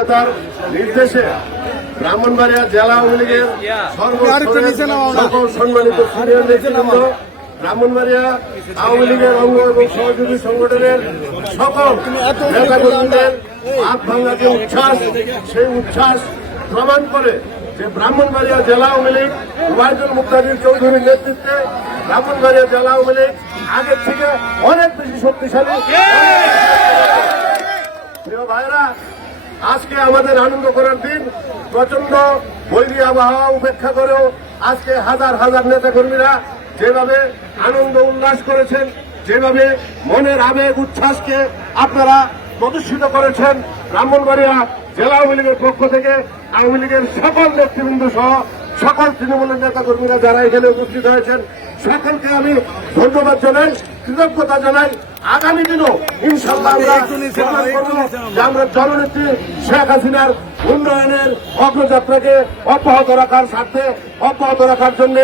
নেতার নির্দেশে ব্রাহ্মণবাড়িয়া জেলা আওয়ামী লীগের সকল সম্মানিত সিনিয়র নেতৃবৃন্দ ব্রাহ্মণবাড়িয়া আওয়ামী লীগের অঙ্গ এবং সহযোগী সংগঠনের সকল নেতাকর্মীদের হাত ভাঙা যে উচ্ছ্বাস সেই উচ্ছ্বাস প্রমাণ করে যে ব্রাহ্মণবাড়িয়া জেলা আওয়ামী লীগ ওবায়দুল মুক্তাদির চৌধুরীর নেতৃত্বে ব্রাহ্মণবাড়িয়া জেলা আওয়ামী লীগ আগের থেকে অনেক বেশি শক্তিশালী। প্রিয় ভাইরা আজকে আমাদের আনন্দ করার দিন প্রচণ্ড বৈরী আবহাওয়া উপেক্ষা করেও আজকে হাজার হাজার নেতা কর্মীরা যেভাবে আনন্দ উল্লাস করেছেন, যেভাবে মনের আবেগ, উচ্ছ্বাসকে আপনারা প্রদর্শিত করেছেন, ব্রাহ্মণবাড়িয়া জেলা আওয়ামী লীগের পক্ষ থেকে আওয়ামী লীগের সকল নেতৃবৃন্দ সহ সকল তৃণমূলের নেতা কর্মীরা যারা এখানে উপস্থিত হয়েছেন, সকলকে আমি ধন্যবাদ জানাই। কৃতজ্ঞতা জানাই আগামী দিনও ইনশাল্লাহ আমরা জননেত্রী শেখ হাসিনার উন্নয়নের অগ্রযাত্রাকে অব্যাহত রাখার স্বার্থে অব্যাহত রাখার জন্য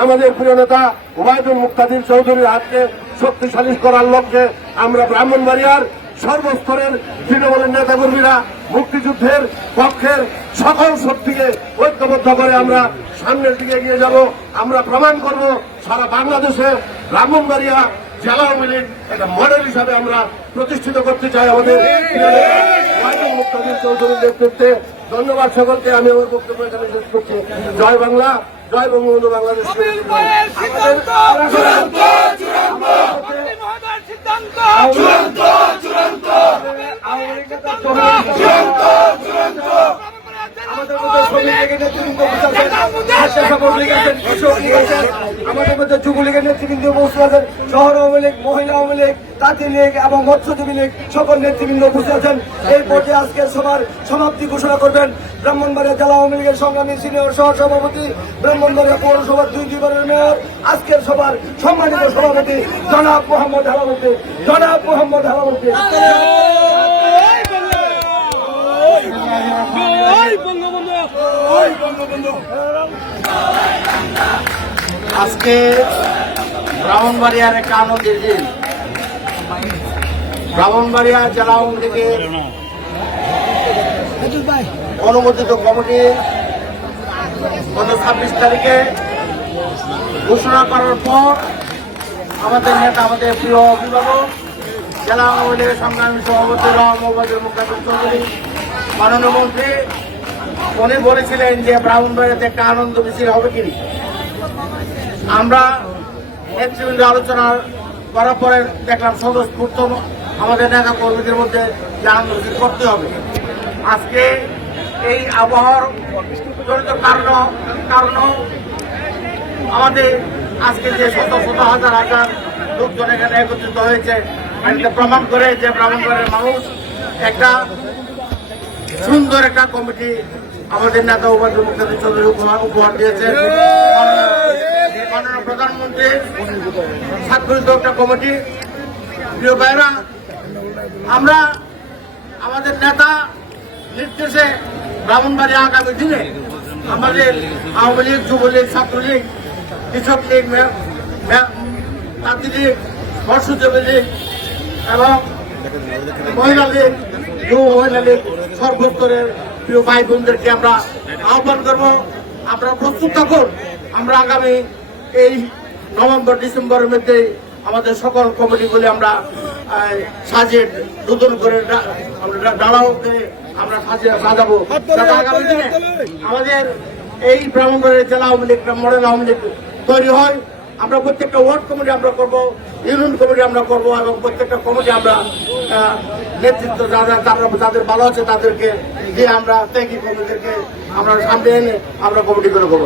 আমাদের প্রিয় নেতা ওবায়দুল মুক্তাদির চৌধুরীর হাতকে শক্তিশালী করার লক্ষ্যে আমরা ব্রাহ্মণবাড়িয়ার সর্বস্তরের তৃণমূলের নেতাকর্মীরা মুক্তিযুদ্ধের পক্ষের সকল শক্তিকে ঐক্যবদ্ধ করে আমরা সামনের দিকে এগিয়ে যাব। আমরা প্রমাণ করব সারা বাংলাদেশে ব্রাহ্মণবাড়িয়া জেলা আওয়ামী লীগ একটা মডেল হিসাবে আমরা প্রতিষ্ঠিত করতে চাই আমাদের নেতা চৌধুরীর নেতৃত্বে। ধন্যবাদ সকলকে, আমি আমার বক্তব্য এখানে শেষ করছি। জয় বাংলা, জয় বঙ্গবন্ধু বাংলাদেশ। আমাদের মধ্যে শ্রমিক লীগের নেতৃবৃন্দ উপস্থিত আছেন আমাদের মধ্যে যুবলীগের নেতৃবৃন্দ উপস্থিত আছেন। মহিলা আওয়ামী লীগ তাঁতি লীগ এবং মৎস্যজীবী লীগ সকল নেতৃবৃন্দ উপস্থিত আছেন। এই আজকের সভার সমাপ্তি ঘোষণা করবেন ব্রাহ্মণবাড়িয়া জেলা আওয়ামী লীগের সংগ্রামী সিনিয়র সহ সভাপতি ব্রাহ্মণবাড়িয়া পৌরসভার দুই জীবনের মেয়র। আজকের সভার সম্মানিত সভাপতি জনাব মোহাম্মদ হালামুদ্দিন জনাব মোহাম্মদ হালামুদ্দিন আজকে ব্রাহ্মণবাড়িয়ার একটা আনন্দের দিন। ব্রাহ্মণবাড়িয়া জেলা আওয়ামী লীগের অনুমোদিত কমিটি গত ছাব্বিশ তারিখে ঘোষণা করার পর আমাদের নেতা, আমাদের প্রিয় অভিভাবক, জেলা আওয়ামী লীগের সংগ্রামী সভাপতি রহমাবাদের মুখার্জী চৌধুরী, মাননীয় মন্ত্রী, উনি বলেছিলেন যে ব্রাহ্মণবাড়িয়াতে একটা আনন্দ মিছিল হবে কিনা। আমরা নেতৃবৃন্দ আলোচনা করার পরে দেখলাম স্বতঃস্ফূর্ত আমাদের নেতা কর্মীদের মধ্যে যে করতে হবে। আজকে এই আবহাওয়ার জনিত কারণ কারণ আমাদের আজকে যে শত শত হাজার হাজার লোকজন এখানে একত্রিত হয়েছে এটা প্রমাণ করে যে ব্রাহ্মণবাড়ির মানুষ একটা সুন্দর একটা কমিটি আমাদের নেতা উপাধ্যক্ষ মুখ্যমন্ত্রী চৌধুরী উপহার দিয়েছেন মাননীয় প্রধানমন্ত্রী, স্বাক্ষরিত একটা কমিটি। প্রিয় ভাইরা আমরা আমাদের নেতা নির্দেশে ব্রাহ্মণবাড়ি আগামী দিনে আমাদের আওয়ামী লীগ, যুবলীগ, ছাত্রলীগ, কৃষক লীগ তাঁতি লীগ, মৎস্যজীবী লীগ এবং মহিলা লীগ, যুব মহিলা লীগ সর্বস্তরের প্রিয় ভাই বোনদেরকে আমরা আহ্বান করব। আপনারা প্রস্তুত থাকুন, আমরা আগামী এই নভেম্বর ডিসেম্বরের মধ্যে আমাদের সকল কমিটিগুলি আমরা সাজিয়ে নতুন করে ডা- আমরা সাজিয়ে সাজাবো। আমাদের এই ব্রাহ্মণবাড়িয়া জেলা আওয়ামী লীগ মডেল আওয়ামী লীগ তৈরি হয়। আমরা প্রত্যেকটা ওয়ার্ড কমিটি আমরা করব ইউনিয়ন কমিটি আমরা করব এবং প্রত্যেকটা কমিটি আমরা নেতৃত্ব যারা যারা যাদের ভালো আছে তাদেরকে দিয়ে আমরা ত্যাগী কমিটিদেরকে আমরা সামনে এনে আমরা কমিটি করে করব।